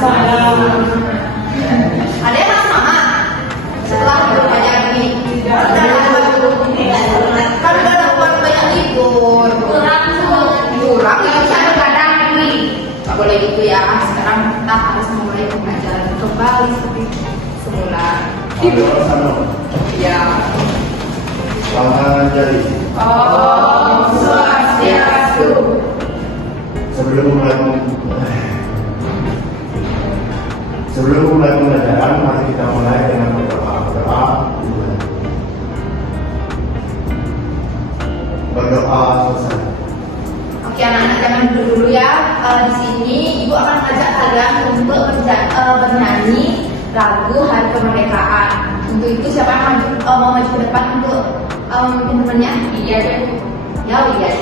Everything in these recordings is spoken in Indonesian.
Ada yang masih semangat setelah libur panjang ini? Tidak. Kan udah dapat banyak libur. Kurang nggak bisa begadang nih. Nggak boleh gitu ya. Sekarang kita harus memulai pembelajaran kembali seperti semula. Ya. Tangan jari. Om Swastiastu. Sebelum mulai pembelajaran, mari kita mulai dengan berdoa. Berdoa selesai. Oke anak-anak, jangan duduk dulu ya. Di sini ibu akan mengajak kalian untuk bernyanyi lagu Hari Kemerdekaan. Untuk itu siapa yang mau maju ke depan untuk teman-temannya? Iya deh. Ya, iya.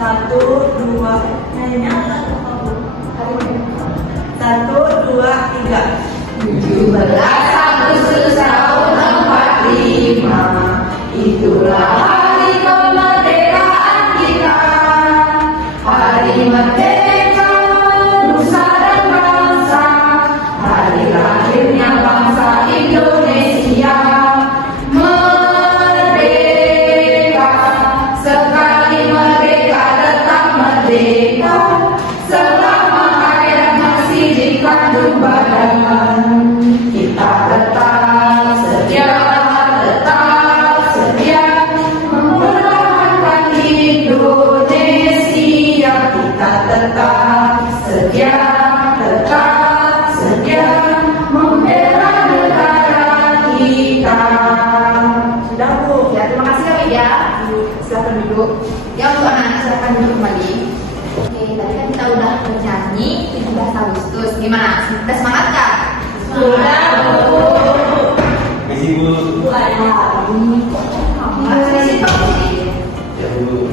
1, 2, nyanyinya lagu apa? 1, 2, 3. 17 Agustus tahun 45, itulah hari kemerdekaan kita. Hari merdeka nusa dan bangsa, hari lahirnya bangsa Indonesia. Merdeka, sekali merdeka tetap merdeka, selama hayat masih dikandung badan. Kita tetap setia mempertahankan Indonesia. Kita tetap setia membela negara kita. Sudah Bu. Ya, terima kasih ya, Wid, ya. Silakan duduk. Ya, untuk anak-anak silakan duduk kembali. Oke, tadi kan kita udah bernyanyi 17 Agustus. Gimana? Udah semangat kan? Sudah Bu. Misi Bu. Ya Bu.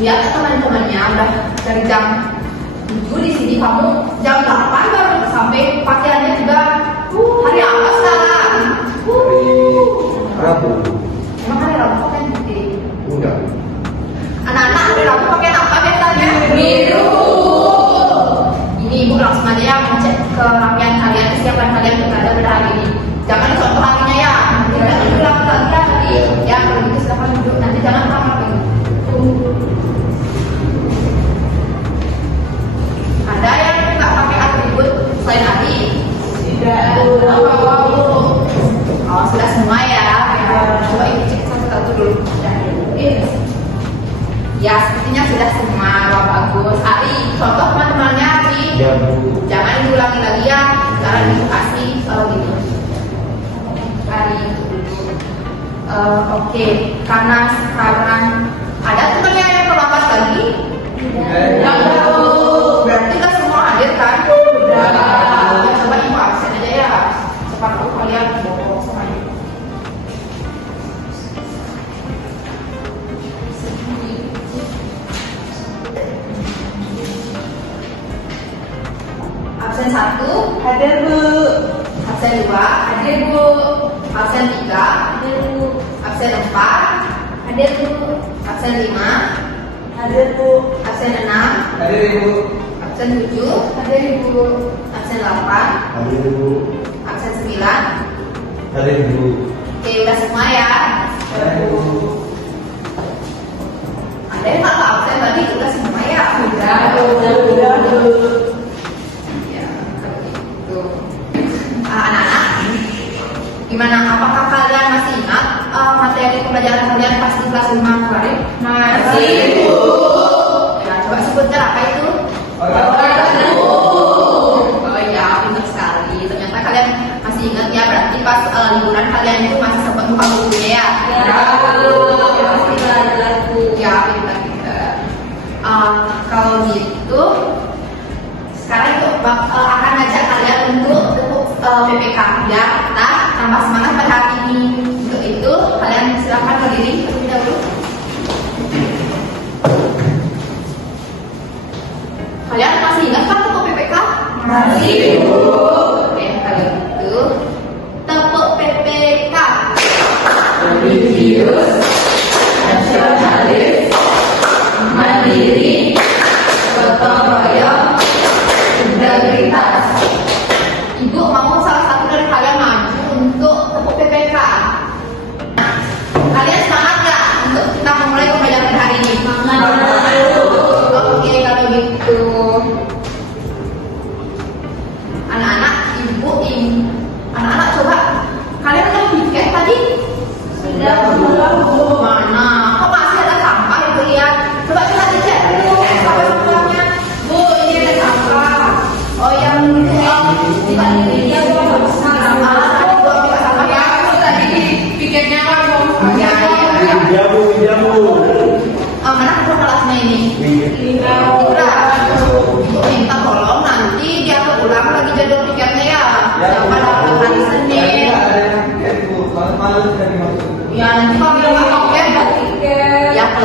Ya, teman-temannya udah dari jam 7 di sini, kamu jam 8 baru sampai. Pakaiannya juga hari apa sekarang? Rabu. Emang hari Rabu pakai putih? Enggak. Anak-anak hari Rabu pakai apa biasanya? Biru. Ini ibu langsung aja ya ngecek kerapian kalian, kesiapan kalian untuk berada pada hari ini. Jangan suatu harinya ya, nanti jangan bilang lagi ya nanti. Ya kalau gitu silakan duduk, nanti jangan lama-lama. Ada yang nggak pakai atribut selain hari? Tidak. Oh, sudah semua ya. Coba ibu cek satu-satu dulu. Ya, sepertinya sudah semua. Wah, bagus. Ari, contoh teman-temannya Ari. Ya Bu. Jangan diulangi lagi ya. Sekarang ibu kasih gitu. Ari dulu. Oke, karena sekarang ada temannya yang terlambat lagi. Tidak. Berarti kita semua hadir kan? Sudah. Coba ibu absen aja ya. Cepat tahu kalian bohong sama ibu. Absen 1, Hadir Bu. absen 2, hadir Bu. Absen 3, hadir Bu. Absen 4, hadir Bu. Absen 5, Hadir Bu. absen 6, Hadir Ibu. absen 7, hadir Ibu. Absen 8, Hadir Ibu. absen 9. Hadir Ibu. Oke, udah semua ya. Hadir Ibu. Ada yang nggak absen tadi udah semua ya? Sudah Bu. Ya, kalau gitu. Anak-anak, gimana? Apakah kalian masih ingat materi pembelajaran kalian pas di kelas 5 kemarin? Masih, Bu. Ya, coba sebutkan apa itu? Oh iya, pintar sekali. Ternyata kalian masih ingat ya, berarti pas liburan kalian itu masih sempat buka bukunya ya? Ya, pintar-pintar. Kalau gitu, sekarang itu akan ngajak kalian untuk PPK ya, kita tambah semangat pada hari ini. Untuk itu kalian silakan berdiri terlebih dahulu. Kalian masih ingat kan tepuk PPK? Masih Bu. Oke, kalau gitu tepuk PPK. Ambisius, nasionalis, mandiri, gotong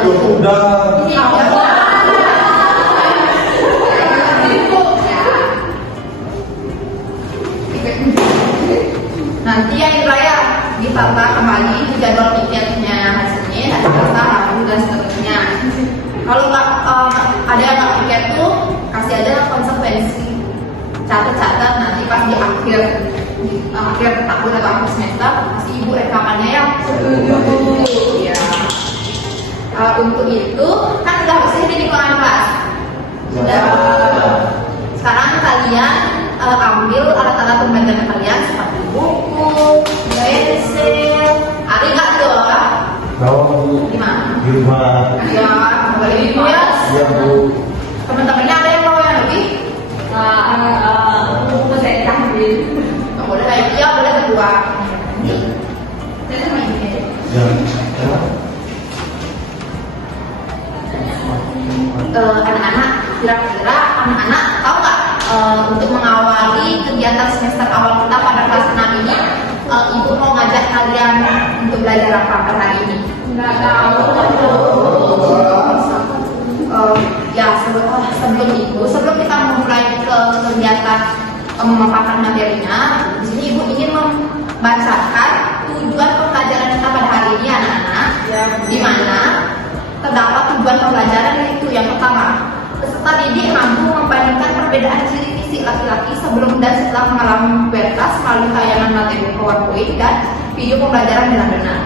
Udah. Ini ya. Nanti yang raya ditata kembali di jadwal tiketnya hasilnya, hari Selasa, Rabu dan seterusnya. Kalau nggak ada yang nggak tiket tuh kasih aja konsekuensi, catat nanti pas di akhir tahun atau akhir semester kasih ibu rekamannya ya. Ya. Untuk itu kan udah bersih di lingkungan kelas. Sudah. Sekarang kalian ambil alat-alat pembelajaran kalian seperti buku, pensil, ada nggak tuh? Tahu Bu. Di mana? Di rumah. Ya, boleh di ya. Iya Bu. Teman-temannya ada yang mau yang lebih? Buku saya tampil. Nggak boleh kayak dia, boleh berdua. Ya. Anak-anak, kira-kira anak-anak tahu nggak untuk mengawali kegiatan semester awal kita pada kelas 6 ini, ibu mau ngajak kalian untuk belajar apa pada hari ini? Nggak tahu. Ya sebelum itu, sebelum kita memulai ke kegiatan memaparkan materinya, di sini ibu ingin membacakan tujuan pembelajaran kita pada hari ini anak-anak, di mana terdapat tujuan pembelajaran yaitu yang pertama, peserta didik mampu membandingkan perbedaan ciri fisik laki-laki sebelum dan setelah mengalami pubertas melalui tayangan materi PowerPoint dan video pembelajaran dengan benar.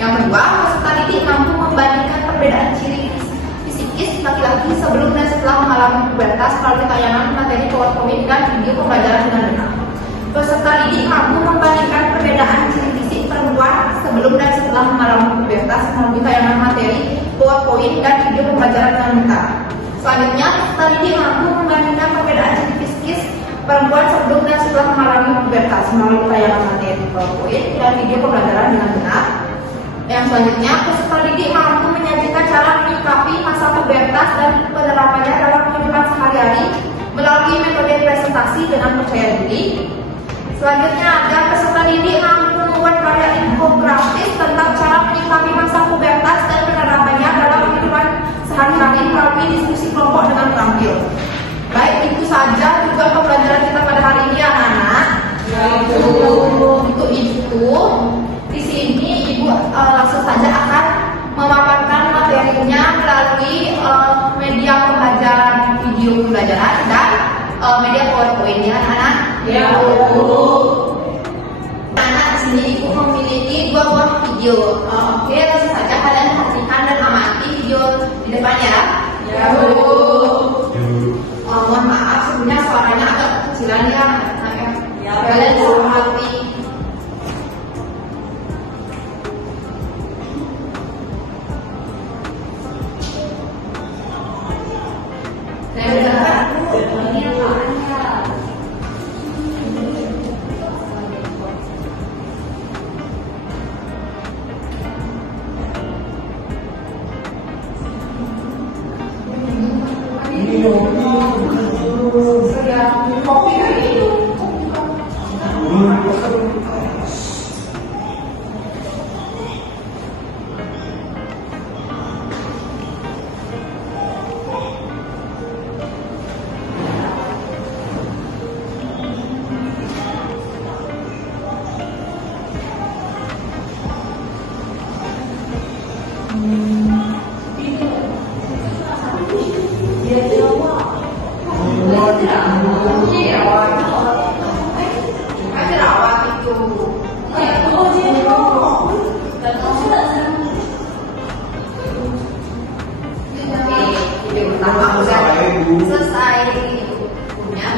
Yang kedua, peserta didik mampu membandingkan perbedaan ciri fisikis laki-laki sebelum dan setelah mengalami pubertas melalui tayangan materi PowerPoint dan video pembelajaran dengan benar. Peserta didik mampu membandingkan perbedaan ciri fisik perempuan sebelum dan setelah mengalami pubertas melalui tayangan materi PowerPoint dan video pembelajaran dengan benar. Selanjutnya, peserta didik mampu membandingkan perbedaan ciri fisikis perempuan sebelum dan setelah mengalami pubertas melalui tayangan materi PowerPoint dan video pembelajaran dengan benar. Yang selanjutnya, peserta didik mampu menyajikan cara menyikapi masa pubertas dan penerapannya dalam kehidupan sehari-hari melalui metode presentasi dengan percaya diri. Selanjutnya, ada peserta didik mampu membuat karya infografis tentang cara menyikapi masa pubertas dan penerapannya dalam kehidupan sehari-hari melalui diskusi kelompok dengan terampil. Baik, itu saja tujuan pembelajaran kita pada hari ini anak-anak. Untuk itu, di sini ibu langsung saja akan memaparkan materinya melalui media pembelajaran video pembelajaran dan media PowerPoint ya anak. Ya, Anak di sini ibu memiliki 2 buah video. Oke, langsung saja kalian perhatikan dan amati video di depan ya. ya Bu. Mohon maaf sebelumnya suaranya agak kecilan ya. Ya, Kalian Bu. bisa amati. Saya udah ini apaan ya? Kopi kan itu. Jerawat itu. Video pertama udah selesai. Punya.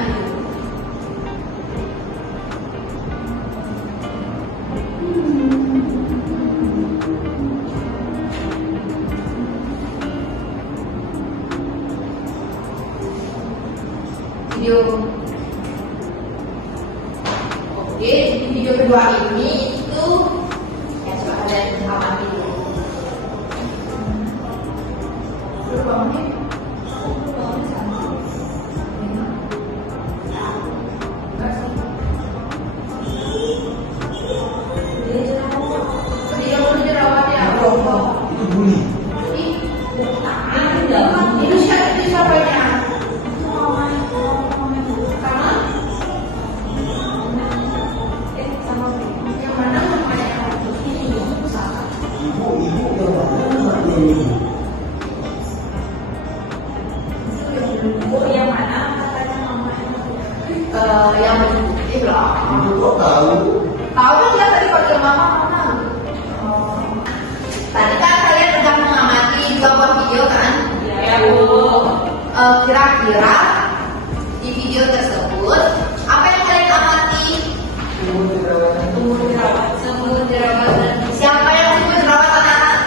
Video. Oke, di video kedua ini itu ya coba kalian amati dulu. Dulu bangunnya. Dia jerawat ya. Itu bunyi. Bu, yang mana katanya mama Yang itu loh. Ibu kok tahu? Tahu kan dia tadi panggil mama mana? Tadi kan kalian sedang mengamati dua buah video kan? Ya, Bu. Kira-kira di video tersebut apa yang kalian amati? Semut jerawatan. Siapa yang semut jerawatan anak?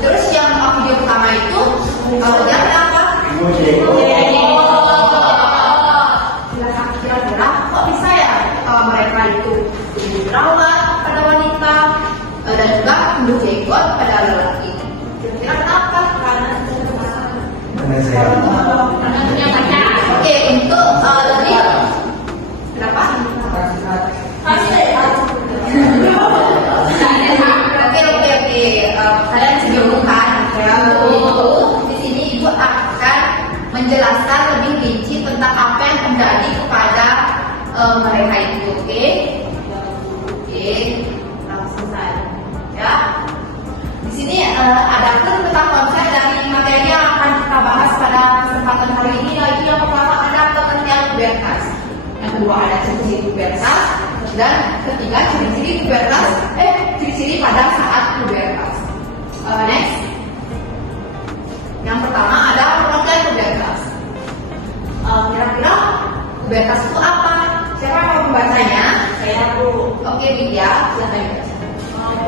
Terus yang video pertama itu dia kenapa? Kira-kira kok bisa ya mereka itu tumbuh jerawat pada wanita dan juga tumbuh jenggot pada lelaki. Kira-kira kenapa? Mana saya? Oke, untuk lebih kenapa? Oke. Kalian sebelumkan itu di sini ibu akan menjelaskan lebih rinci tentang apa yang terjadi kepada mereka itu. Oke, langsung saja. Ya. Di sini ada pun tentang konsep dari materi yang akan kita bahas pada kesempatan hari ini, yaitu yang pertama ada pengertian pubertas, yang kedua ada ciri-ciri pubertas, dan ketiga ciri-ciri pubertas, ciri-ciri pada saat pubertas. Next, yang pertama ada pengertian pubertas. Kira-kira pubertas itu apa? Siapa yang mau membacanya? Saya, Bu. Oke, Widya, silakan dibaca.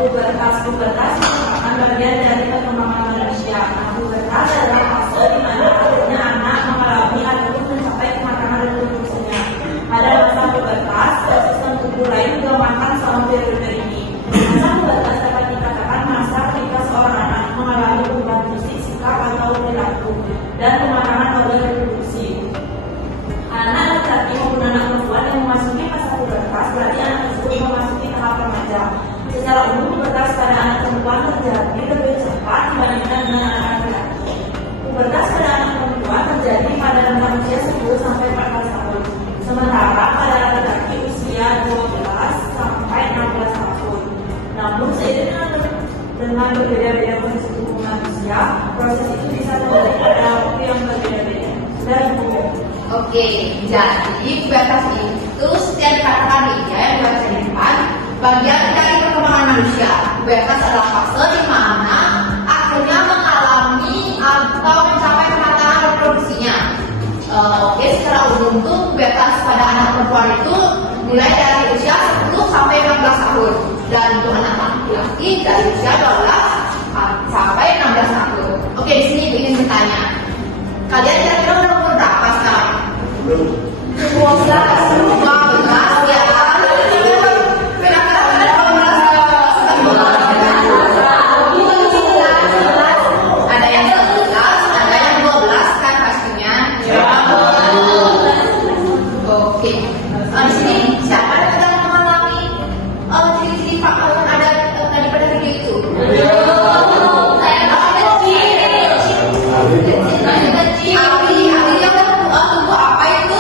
Pubertas merupakan bagian dari perkembangan manusia. Pubertas adalah fase di mana akhirnya anak mengalami ataupun mencapai kematangan reprodukasinya. Pada masa pubertas, sistem tubuh lain juga makan selama periode ini. Masa pubertas dapat dikatakan masa ketika seorang anak mengalami perubahan fisik, sikap atau perilaku dan pematangan organ reproduksi. Anak laki-laki maupun anak perempuan yang memasuki masa pubertas berarti anak tersebut memasuki tahap remaja. Secara umum, pubertas pada anak perempuan terjadi lebih cepat dibandingkan dengan anak laki-laki. Pubertas pada anak perempuan terjadi pada rentang usia 10 sampai 14 tahun. Sementara pada laki-laki usia 12 sampai 16 tahun. Namun seiring dengan berbeda-beda kondisi tubuh manusia, proses itu bisa terjadi pada waktu yang berbeda-beda. Sudah, Ibu. Oke, jadi pubertas itu setiap dikatakan Widya yang dibaca di depan bagian dari perkembangan manusia. Pubertas adalah fase di mana akhirnya mengalami atau mencapai kematangan reproduksinya. Oke, secara umum tuh pubertas pada anak perempuan itu mulai dari usia 10 sampai 16 tahun dan untuk anak laki-laki dari usia 12 sampai 16 tahun. Oke, di sini ingin bertanya, kalian kira-kira udah umur berapa sekarang? 12 ya. Ada yang 11, ada yang 12 kan pastinya. Oke. Di sini siapa yang sedang mengalami ciri-ciri yang ada tadi pada video itu? Saya kecil. Artinya yang tumbuh apa itu?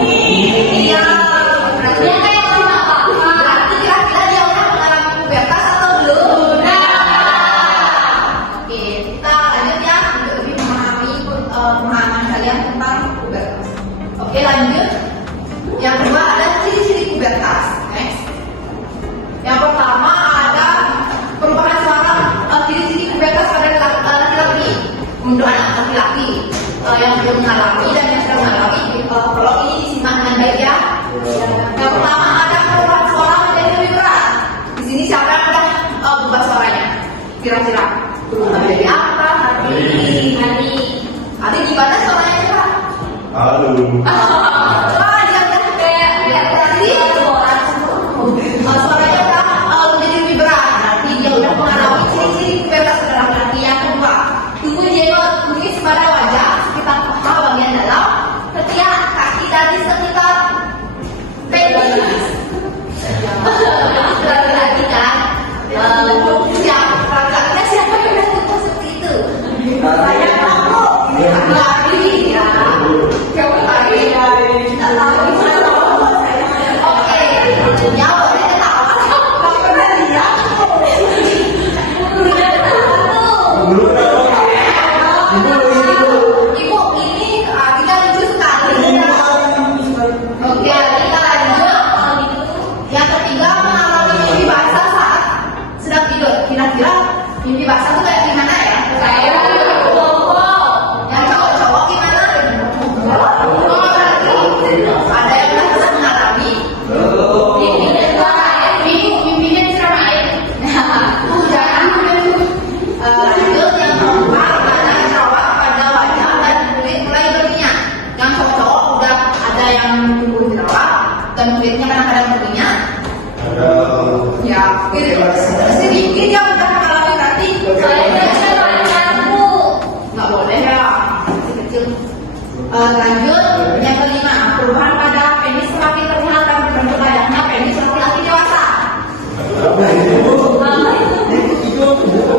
Iya. Berarti yang kayak apa? Berarti kira-kira dia udah mengalami pubertas atau belum? Oke, kita lanjut ya untuk lebih memahami pemahaman kalian tentang pubertas. Oke, lanjut. Yang kedua ada ciri-ciri pubertas. Next. Yang pertama ada perubahan suara, ciri-ciri pubertas pada laki-laki. Untuk anak laki-laki yang belum mengalami dan yang sudah mengalami, kalau ini disimak dengan baik ya. Yang pertama ada perubahan suara menjadi lebih berat. Di sini siapa yang udah berubah suaranya? Kira-kira berubah menjadi apa? Adi gimana suaranya coba? Halo. Wah, dia udah kayak tadi suaranya udah menjadi lebih berat. Berarti dia udah mengalami ciri-ciri pubertas pada laki-laki. Yang kedua, tubuh jenggot mungkin pada wajah sekitar paha bagian dalam, ketiak, kaki dan di sekitar penis. Laki-laki kan? Siapa yang udah tumbuh seperti itu? Saya tahu. Laki ya. Siapa lagi? sedikit yang udah mengalami berarti nggak boleh ya, masih kecil. Lanjut, yang kelima, perubahan pada penis semakin terlihat dan berbentuk layaknya penis laki-laki dewasa.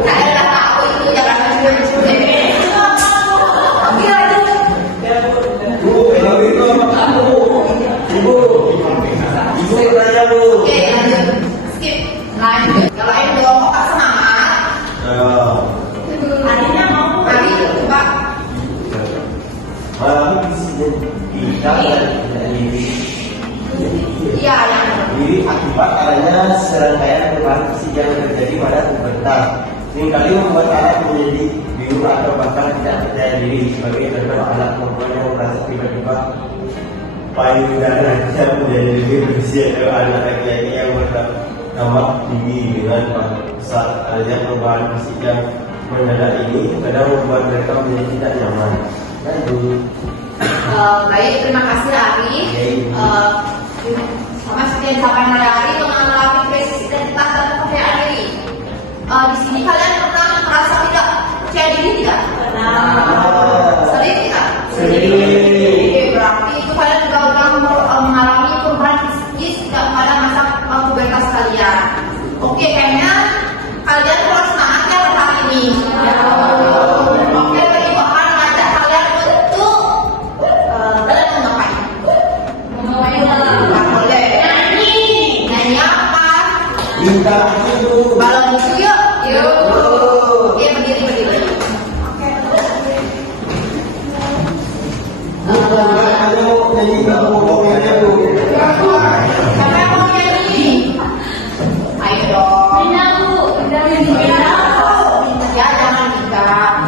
Saya udah tahu itu, jangan mencuri-mencuri. Oke, lanjut. Oke, lanjut. Skip. Lanjut. Kalau Ayo dong, kok semangat? Adanya mau Tadi coba. Iya, yang Diri akibat adanya serangkaian perubahan fisik yang terjadi pada pubertas seringkali membuat anak menjadi bingung atau bahkan tidak percaya diri. Sebagai contoh, anak perempuan yang merasa tiba-tiba payudaranya menjadi lebih bersih atau anak laki-laki yang bertambah tinggi dengan besar. Adanya perubahan fisik yang mendadak ini kadang membuat mereka menjadi tidak nyaman. baik, terima kasih Ari. Sama seperti yang disampaikan oleh Ari mengenai krisis identitas dan kepercayaan diri. Di sini kalian pernah merasa tidak percaya diri tidak? Sering tidak? Oke, berarti itu kalian juga udah mengalami perubahan psikis pada masa pubertas kalian. Oke, kayaknya kalian kurang semangat ya pada hari ini. Oke, ibu akan ngajak kalian untuk kalian mau ngapain? Nggak boleh. Nyanyi apa? Minta itu. Balon itu yuk. Oke, berdiri. Ada mau nyanyi nggak mau ngomongnya bu? Siapa yang mau nyanyi? Ayo dong. Ya, jangan pindah.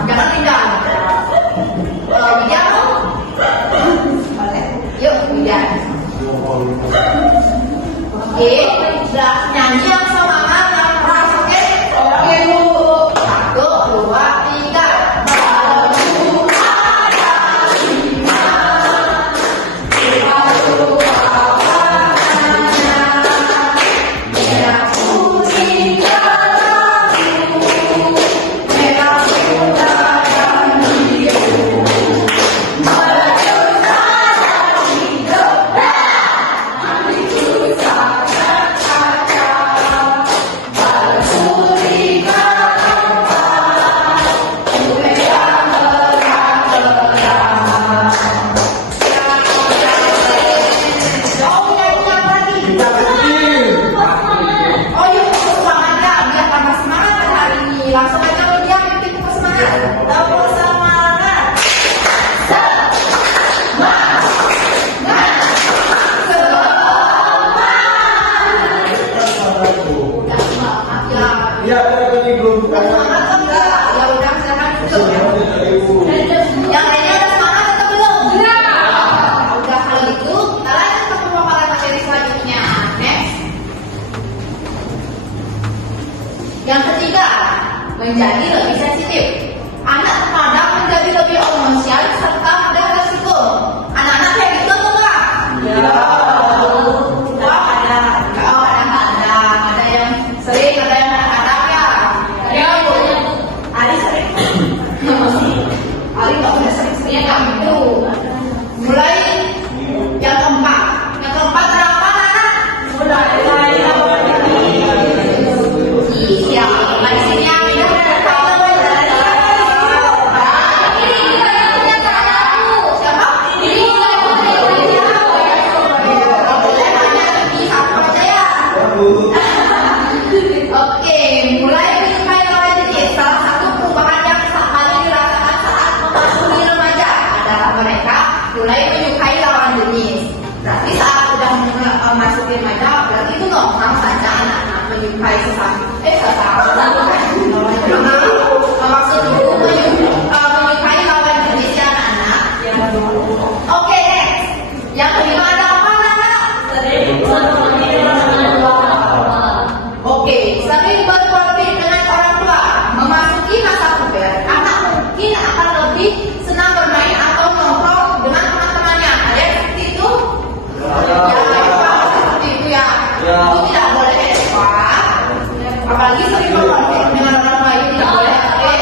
Bidan. Yuk, bidan. Oke, udah nyanyi yang semangat, yang keras, oke? Oke, Bu. 1, 2, 3. Baru ada 5. Baru awalnya. Merah putih kelabu. Merah muda dan biru. Berjuta dan hidup. Itu sangat kacau. Bersuri keempat. Kue yang berang-berang. Dong, nyanyi lagi. Oh iya, semangat ya, biar tambah semangat pada hari ini. Langsung aja media bikin semangat. tepuk semangat. Udah semangat ya. Ya, tadi belum. Udah semangat atau enggak? Ya udah, silakan duduk. Yang lainnya udah semangat atau belum? Udah, kalau gitu kita lanjut ke pemaparan materi selanjutnya. Next. Yang ketiga, menjadi lebih sensitif. Anak terkadang menjadi lebih emosian serta mudah tersinggung. Anak-anak kayak gitu atau enggak? Wah, kadang-kadang. Ada yang sering, ada yang kadang-kadang ya. Ya, Bu. Ari sering Ali nggak udah sering-seringnya kayak gitu. Mulai yang keempat. Yang keempat berapa anak? Iya, di sini yang udah tahu. Ini kita yang punya cara. apalagi sering berkonflik dengan orang lain tidak boleh. Oke.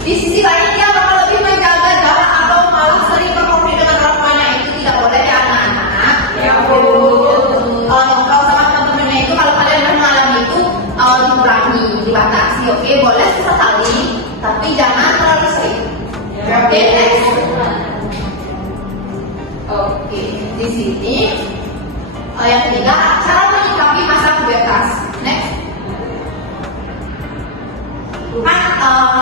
Di sisi lain dia bakal lebih menjaga jarak atau malah sering berkonflik dengan orang lain, itu tidak boleh ya anak-anak. Ya kalau sama teman-temannya itu kalau kalian mengalami itu dikurangi, dibatasi. Oke, boleh sesekali, tapi jangan terlalu sering. Oke, next. Oke, di sini yang ketiga, cara menyikapi masa pubertas. Next. Kan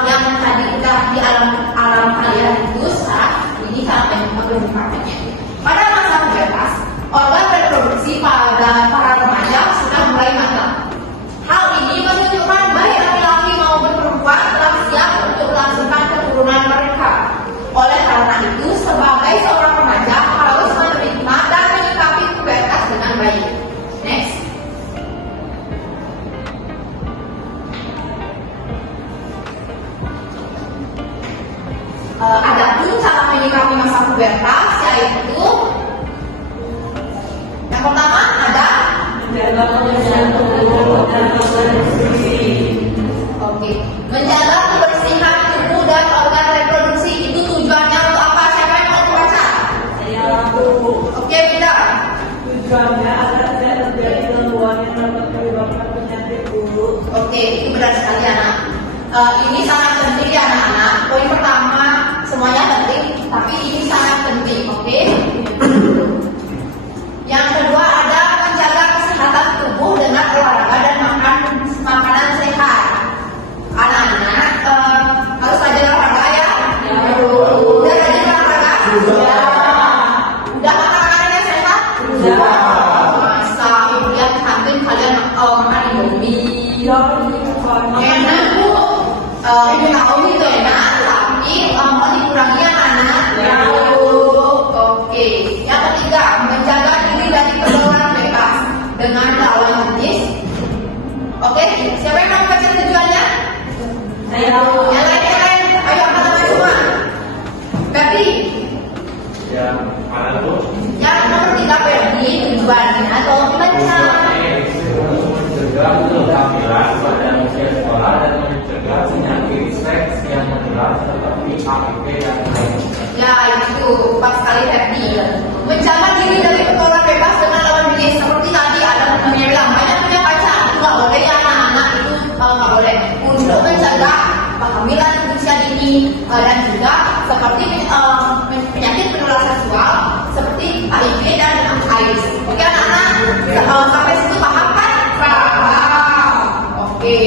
yang tadi udah di alam kalian itu saat ini cara menyikapinya. Pada masa pubertas, organ reproduksi pada para remaja sudah mulai matang. Hal ini menunjukkan baik laki-laki maupun perempuan telah siap untuk melangsungkan keturunan mereka. Oleh karena itu, sebagai seorang remaja harus menerima dan menyikapi pubertas dengan baik. Next. Adapun cara menyikapi masa pubertas yaitu yang pertama ada menjaga kebersihan tubuh dan reproduksi. Oke, menjaga kebersihan tubuh dan organ reproduksi itu tujuannya untuk apa? Siapa yang mau baca? Saya aku. Oke, tidak. Tujuannya agar tidak terjadi gangguan yang dapat menyebabkan penyakit dulu. Oke, itu benar sekali anak. Ini sangat penting ya anak-anak. Poin pertama semuanya penting, tapi ini sangat penting. Oke. Yang kedua ada menjaga kesehatan tubuh dengan olahraga dan makan makanan sehat. Anak-anak harus rajin olahraga ya. Udah rajin olahraga? Sudah. Udah makan makanan yang sehat? Sudah. Masa ibu lihat di kantin kalian makan Indomie? Enak bu. Ibu tahu itu enak, tapi mau dikurangi ya anak. Oke. Yang ketiga, menjaga diri dari pergaulan bebas dengan lawan jenis. Oke, siapa yang mau baca tujuannya? Saya. Yang lain, ayo apa semua? Berarti Yang mana tuh? yang nomor 3 Ferdi tujuannya atau baca. Mencegah kehampilan pada usia sekolah dan mencegah penyakit seks yang menular seperti HIV dan lain. Ya itu pas sekali Ferdi. Menjaga diri dari pergaulan bebas dengan lawan jenis seperti tadi ada temannya bilang banyak punya pacar, itu nggak boleh ya anak-anak, itu nggak boleh. Untuk mencegah kehamilan usia dini dan juga seperti penyakit menular seksual seperti HIV dan AIDS. Oke anak-anak, sampai situ paham kan? Paham. Oke.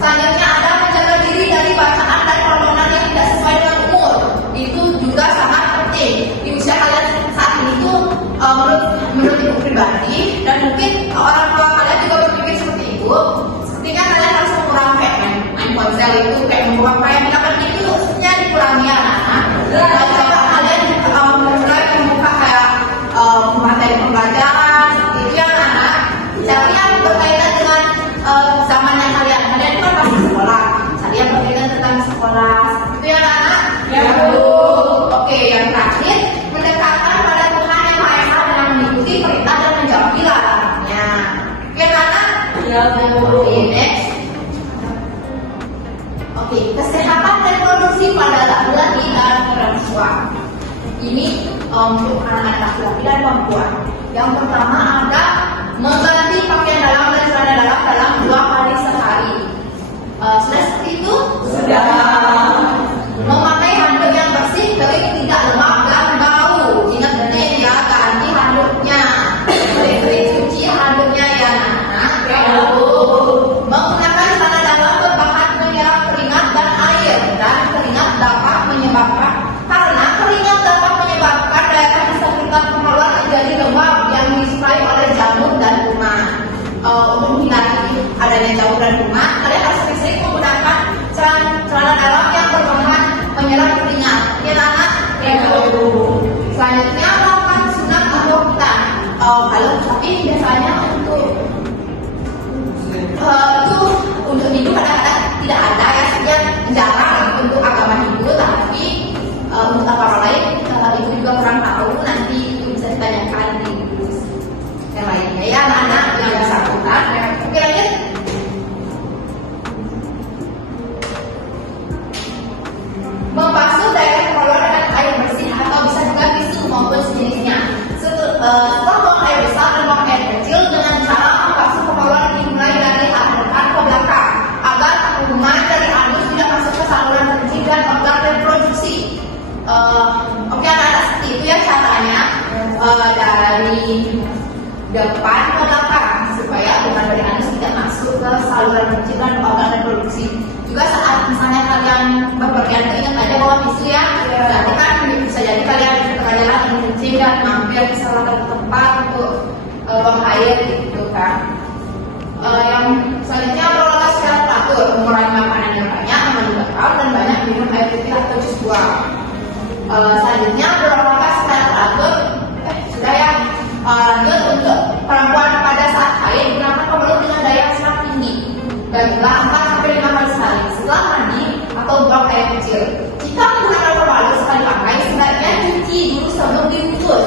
Selanjutnya ada menjaga diri dari bacaan dan hormonan yang tidak sesuai dengan umur. Itu juga sangat penting di usia kalian saat ini tuh menurut ibu pribadi dan mungkin orang tua kalian juga berpikir seperti itu. Seperti kan kalian harus mengurangi kayak main ponsel itu kayak membuang kayak itu sebenarnya dikurangi anak-anak. Dan coba kalian mulai membuka kayak materi pembelajaran seperti itu ya anak. Cari yang berkaitan dengan zamannya kalian. Kalian itu kan pasti sekolah. Cari yang berkaitan tentang sekolah. Itu ya anak. Ya bu. Oke, yang terakhir mendekatkan pada Tuhan yang Maha Esa dengan mengikuti perintah dan menjauhi larangannya. Oke anak. Ya bu. Oke, next. Oke, kesehatan reproduksi pada laki-laki dan perempuan. Ini untuk anak-anak laki-laki dan perempuan. Yang pertama ada mengganti pakaian dalam dan celana dalam 2 kali sehari. Sudah seperti itu? Sudah. Memakai handuk yang bersih, kering, tidak lemah dan bau. Ingat betul ya, ganti handuknya. Sering-sering cuci handuknya ya anak-anak. Menggunakan celana dalam berbahan menyerap keringat dan air, dan keringat dapat menyebabkan daerah di sekitar kemaluan menjadi lembab yang disukai oleh jamur dan kuman. Untuk menghindari adanya jamur dan kuman, kalian harus sering-sering menggunakan celana dalam yang berbahan menyerap keringat. Ya anak? Ya. Selanjutnya melakukan sunat atau hitam. Kalau tapi biasanya untuk Hindu kadang-kadang tidak ada ya, sebenarnya jarang untuk agama Hindu, tapi untuk agama lain ibu juga kurang tahu, nanti itu bisa ditanyakan di yang lainnya ya anak-anak yang bersangkutan. Oke, saluran penciuman organ reproduksi. Juga saat misalnya kalian bepergian itu ingat aja bawa tisu ya. Nanti kan bisa jadi kalian di tengah jalan ingin kencing dan mampir ke salah satu tempat untuk buang air gitu kan. Yang selanjutnya berolahraga secara teratur, mengurangi makanan yang banyak, mengandung garam dan banyak minum air putih atau jus buah. Selanjutnya berolahraga secara teratur, sudah ya. Lanjut untuk perempuan pada saat haid gunakan pembelut dengan daya yang sangat tinggi dan juga 4-5 kali sekali setelah mandi atau buang air kecil. Jika menggunakan pembelut sekali pakai, sebaiknya cuci dulu sebelum dibungkus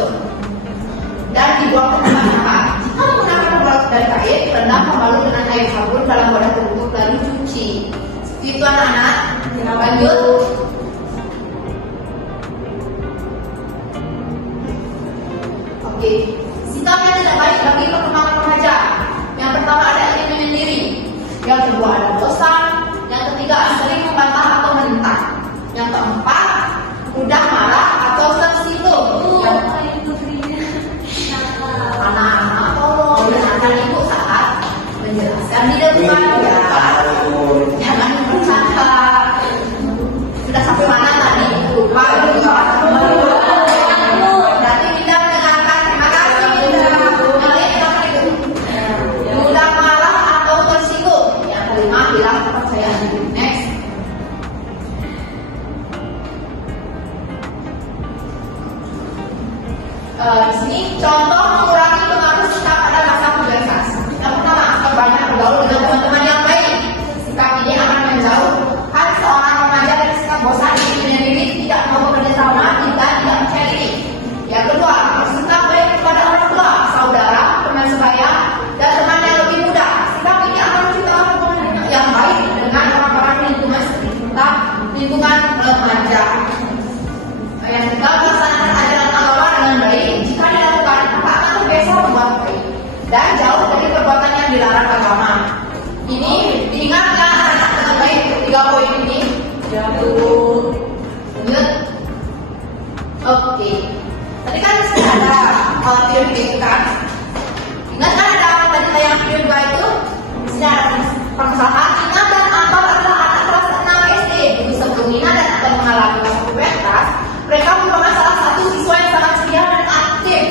dan dibuang ke tempat sampah. Jika menggunakan pembelut dari kain, rendam pembelut dengan air sabun dalam wadah tertutup lalu cuci. Itu anak-anak. Lanjut. Oke. Sikap yang tidak baik bagi perkembangan remaja. Yang pertama ada ingin menyendiri. Yang kedua ada bosan. Yang ketiga sering membantah atau menentang. Yang keempat mudah marah atau tersinggung. Anak-anak tolong dengarkan ibu saat menjelaskan di depan ya. Jangan bercanda. Sudah sampai mana tadi? Lupa juga. Di sini contoh mengurangi pengaruh sikap pada masa pubertas. Yang pertama, banyak bergaul dengan teman-teman yang baik. Sikap ini akan menjauhkan seorang remaja dari sikap bosan, ingin menyendiri, tidak mau bekerja sama, dan tidak percaya diri. Yang kedua, bersikap baik kepada orang tua, saudara, teman sebaya, dan teman yang lebih muda. Sikap ini akan menciptakan hubungan yang baik dengan orang-orang lingkungan sekitar lingkungan remaja. Yang ketiga, melaksanakan ajaran agama dengan baik. Jika dilakukan, maka akan terbiasa membuat baik dan jauh dari perbuatan yang dilarang agama. Ini diingatkan anak dengan baik 3 poin ini. Lanjut. Oke. Tadi kan sudah ada video itu kan. Ingat kan ada tadi tayang video 2 itu? Di sini ada permasalahan. Ingat dan Anton adalah anak kelas 6 SD. Sebelum Nina dan Anton mengalami masa pubertas, mereka merupakan salah satu siswa yang sangat ceria dan aktif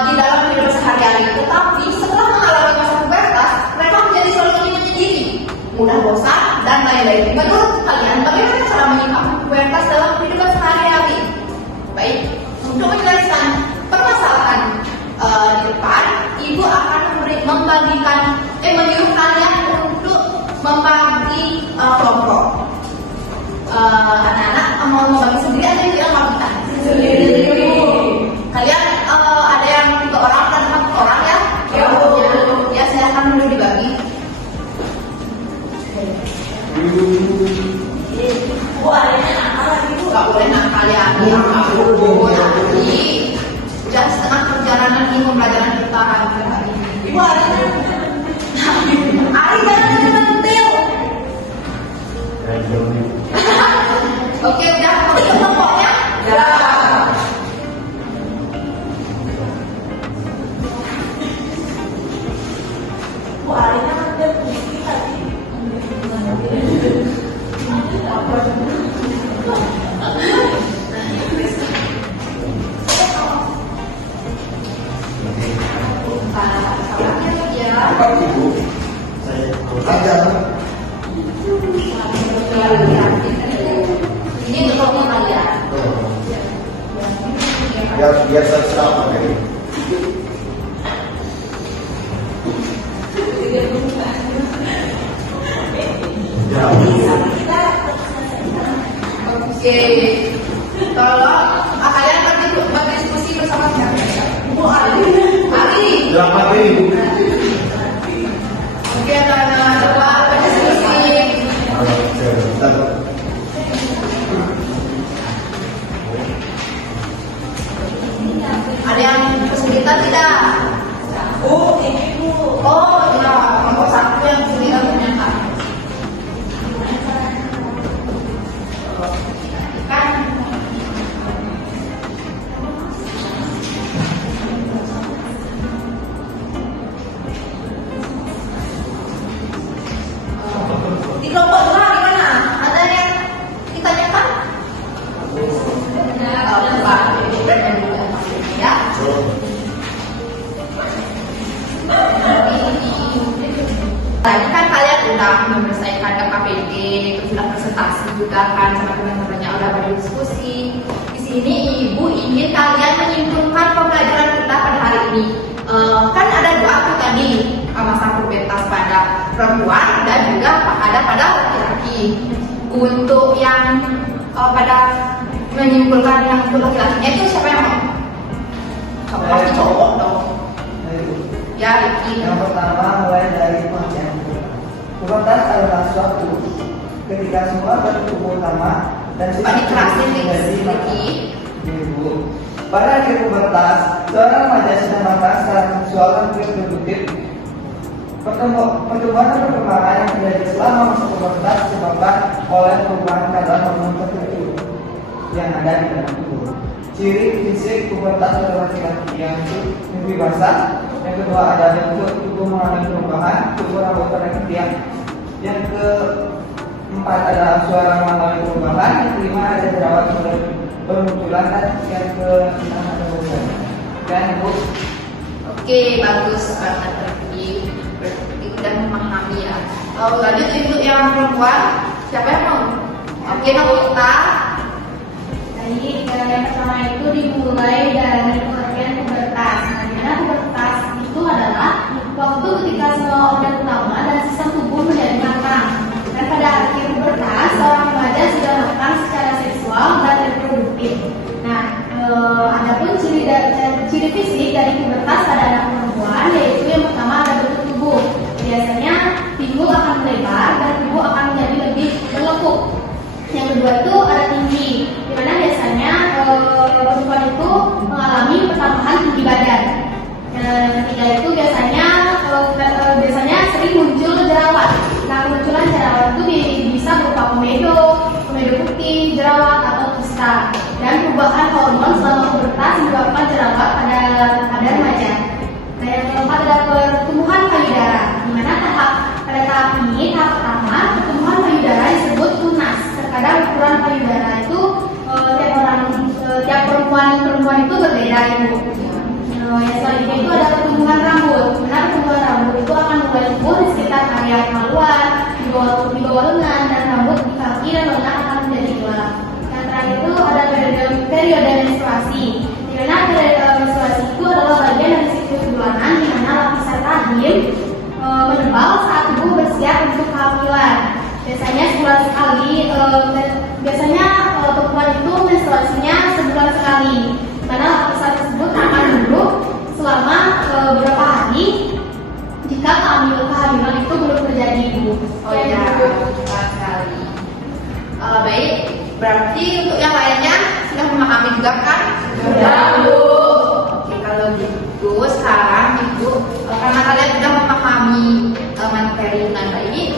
di dalam kehidupan sehari-hari. Tetapi setelah mengalami masa pubertas, mereka menjadi selalu ingin menyendiri, mudah bosan, dan lain-lain. Menurut kalian, bagaimana cara menyikapi pubertas dalam kehidupan sehari-hari? Baik, untuk menjelaskan permasalahan di depan, ibu akan menyuruh kalian untuk membagi kelompok. Anak-anak mau membagi sendiri atau tidak membagikan? Sendiri. Kalian ada yang 3 orang dan 4 orang ya? Ya, saya akan dulu dibagi. Bu, adanya nakal lagi Bu. Gak boleh nakal ya. Nanti sudah setengah perjalanan ini pembelajaran kita hari ini. Ibu adanya Ari jangan mentil. Oke, udah mau kelompoknya? Ya. Bu adanya ada puisi tadi. Ini bentuknya kalian. Biar saya pakai. Oke. Kalau kalian berdiskusi bersama siapa? Bu Ari. Oke, anak-anak coba berdiskusi. Ada yang kesulitan tidak? Bu, ini Bu. Oh, ya, kelompok 1 yang kesulitan ternyata. Kan sudah menyelesaikan KKPD, terus sudah presentasi juga kan sama teman-temannya, udah berdiskusi. Di sini ibu ingin kalian menyimpulkan pembelajaran kita pada hari ini. Kan ada dua tuh tadi, masa pubertas pada perempuan dan juga pada laki-laki. Untuk yang pada menyimpulkan yang untuk laki-lakinya itu siapa yang mau? Pasti cowok dong. Ya, Ricky. Yang pertama mulai dari pengertian pubertas adalah suatu ketika semua bertumbuh utama dan Pak dikerasin menjadi Ricky. ibu. Pada akhir pubertas, seorang remaja sudah matang secara seksual dan reproduktif. Pertumbuhan dan perkembangan yang terjadi selama masa pubertas disebabkan oleh perubahan kadar hormon tertentu yang ada di dalam tubuh. Ciri fisik pubertas pada laki-laki yang mimpi basah. Yang kedua ada bentuk tubuh mengalami perubahan, tubuh rambut pada ketiak. Yang keempat adalah suara mengalami perubahan. Yang kelima ada jerawat bermunculan dan yang keenam ada bosan. Dan ibu. Oke, bagus banget Ricky. Berarti udah memahami ya. Lanjut untuk yang perempuan, siapa yang mau? Oke, kamu kita. Jadi yang pertama itu dimulai dari pengertian pubertas. Nah, dimana pubertas itu adalah waktu ketika semua organ utama dan sistem tubuh menjadi matang. Dan pada akhir pubertas, seorang remaja sudah matang secara seksual dan reproduktif. Nah, adapun ciri fisik dari pubertas pada anak perempuan yaitu yang pertama ada bentuk tubuh. Biasanya pinggul akan melebar dan tubuh akan menjadi lebih berlekuk. Yang kedua itu ada tinggi, di mana biasanya perempuan itu mengalami pertambahan tinggi badan. Yang ketiga itu biasanya sering muncul jerawat. Nah, kemunculan jerawat itu bisa berupa komedo putih, jerawat atau kista. Dan perubahan hormon selama pubertas menyebabkan jerawat pada remaja. Nah, yang keempat adalah pertumbuhan payudara, di mana pada tahap ini, tahap pertama pertumbuhan payudara disebut tunas. Terkadang ukuran payudara itu tiap perempuan itu berbeda ibu. Yang selanjutnya itu ada pertumbuhan rambut. Karena pertumbuhan rambut itu akan mulai tumbuh di sekitar area kemaluan, di bawah lengan, dan rambut di kaki dan lengan akan menjadi gelap. Yang terakhir itu ada periode menstruasi. Di mana periode menstruasi itu adalah bagian dari siklus bulanan di mana lapisan rahim menebal saat tubuh bersiap untuk kehamilan. Biasanya sebulan sekali. Perempuan itu menstruasinya sebulan sekali. Karena lapisan tersebut akan duduk selama beberapa hari jika kehamilan itu belum terjadi ibu. Oh ya, betul sekali. Baik, berarti untuk yang lainnya sudah memahami juga kan? Sudah, Bu. Oke, kalau gitu sekarang Ibu, karena kalian sudah memahami materi dengan baik,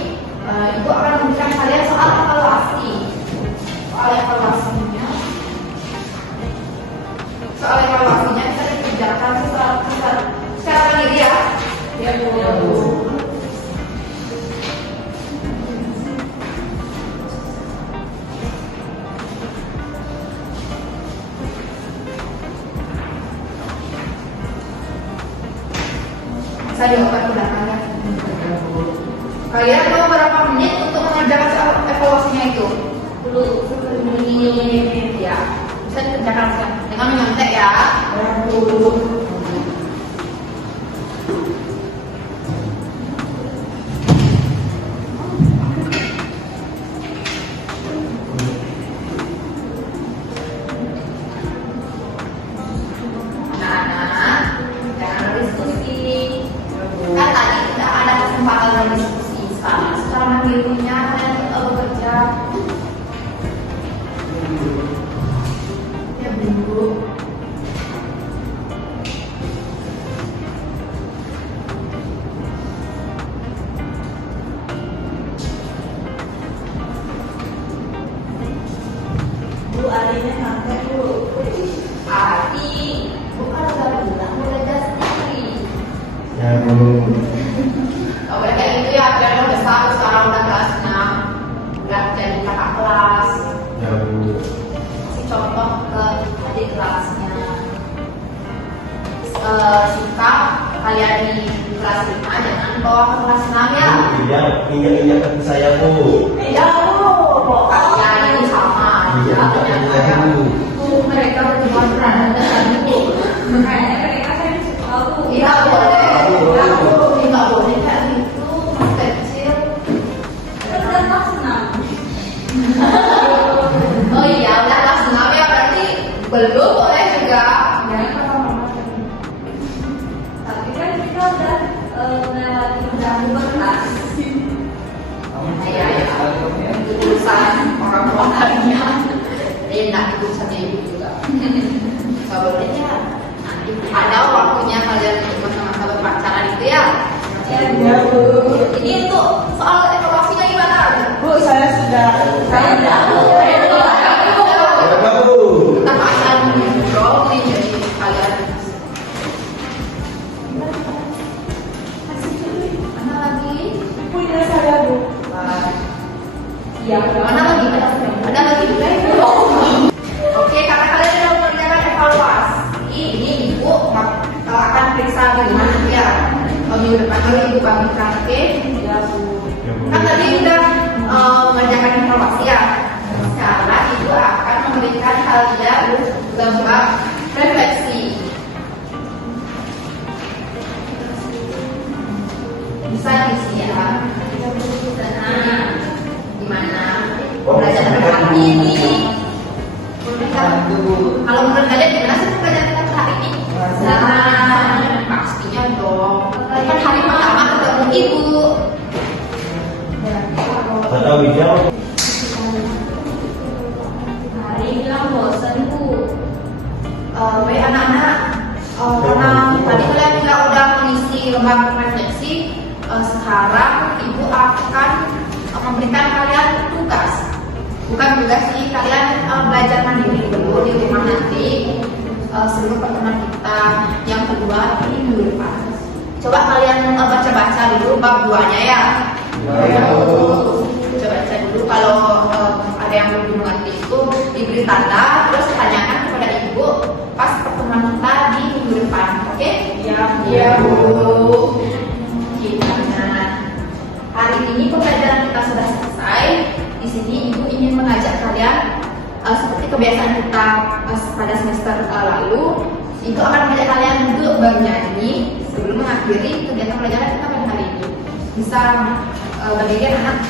Ibu akan memberikan kalian soal evaluasi. Soal evaluasinya bisa dikerjakan secara mandiri ya. Ya, Bu. Bisa diubah tindakannya. Kalian mau berapa menit untuk mengerjakan soal evaluasinya itu? 10 menit ya. Bisa dikerjakan dengan menyontek ya. Bu, adanya sampai dulu. Adi, bukan udah bilang belajar sendiri. Ya, Bu. Gak boleh kayak gitu ya, kalian udah satu sekarang udah kelas 6. Udah jadi kakak kelas. Ya, Bu. Kasih contoh ke adik kelasnya. Sikap kalian di kelas 5 jangan bawa ke kelas 6 ya. injak kaki saya, Bu. Iya, Bu. Kalian ini sama Iya, aja kaki ternyata saya, ya. Bu. Tuh mereka berdua berada tadi Bu. Kayaknya mereka saya suka, Bu. Iya boleh. Iya, Bu. Nggak boleh kayak gitu, masih kecil. Udah kelas 6. Oh iya, udah kelas 6 ya berarti belum boleh juga. Ya, kata mama tadi. Tapi kan kita udah melewati berkelas. Iya ya, itu urusan orang tua kalian. Dia nggak ikut sama ibu juga. Nggak boleh ya. Nanti ada waktunya kalian untuk masa-masa berpacaran itu ya. Iya, Bu. Ini untuk soal evaluasinya gimana? Bu, saya sudah. Berapa, Bu? Kita akan ngobrol nih jadi kalian. Mana lagi? Punya saya, Bu. Iya, Mana lagi? Ada lagi? Oke, karena kalian sudah mengerjakan evaluasi, ini ibu akan periksa bagaimana ya. Minggu depan kali ibu bagikan, oke? Iya, Bu. Kan tadi udah mengerjakan evaluasi ya. Sekarang ibu akan memberikan kalian lembar refleksi. Bisa di sini ya. Nah, gimana? Belajar hari ini. Kalau menurut kalian gimana sih pelajaran kita hari ini? Nah, pastinya dong. Kan hari pertama ketemu ibu. Atau hijau? Hari bilang bosan Bu. Baik anak-anak, karena tadi kalian juga udah mengisi lembar refleksi, sekarang ibu akan memberikan kalian tugas. Bukan tugas sih, kalian belajar mandiri dulu di rumah nanti sebelum pertemuan kita yang kedua di minggu depan. Coba kalian baca-baca dulu bab 2-nya ya. Baca-baca dulu, kalau ada yang belum mengerti itu diberi tanda, terus tanyakan kepada ibu pas pertemuan kita di minggu depan, oke? Iya Bu. Gimana? Hari ini pembelajaran kita sudah selesai. Di sini ibu ingin mengajak kalian seperti kebiasaan kita pada semester lalu, itu akan mengajak kalian untuk bernyanyi sebelum mengakhiri kegiatan pelajaran kita pada hari ini. Bisa berdiri anak.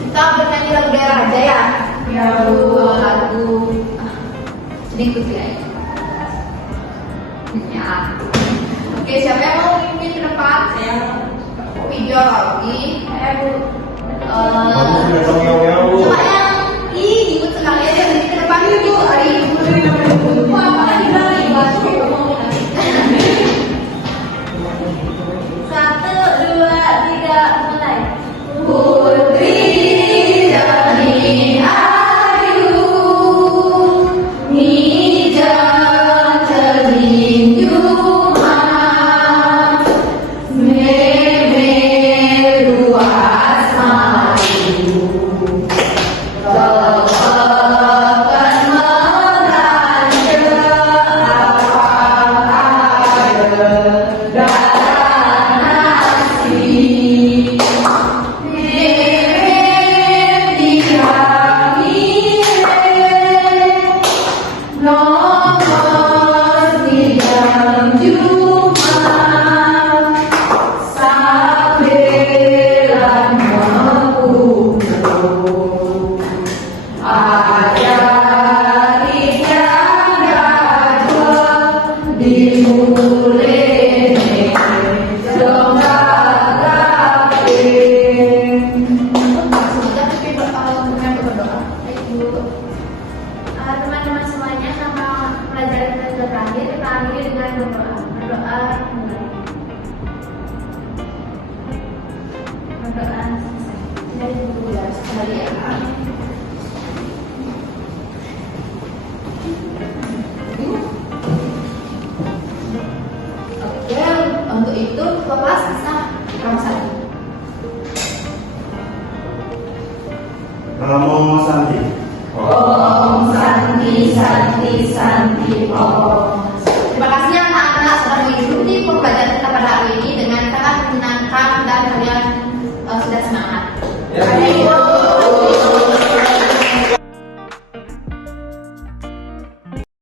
Kita bernyanyi lagu daerah aja ya. Ya, Bu. Lagu sedikit ya. Ya. Oke, siapa yang mau memimpin ke depan? Saya Video lagi. Bu. Kamu sudah tahu-tahu, Bu. Coba yang ibu sekali aja ke depan ibu. Hari ibu. Wah, apa lagi balik? Satu, dua, tiga, mulai. Putri jadi ayu, nijan terjinju mas, meme luas mayu, bawakan merancang apa ada darah nasi. Teman-teman semuanya, sama pelajaran kita sudah berakhir, kita akhiri dengan berdoa. Berdoa mulai. Berdoa dari dulu ya, sekali ya. Oke, untuk itu kelas bisa kamu satu. Namo Santi. Om Santi Santi Santi Om. Terima kasih anak-anak sudah mengikuti pembelajaran kita pada hari ini dengan Ada ibu.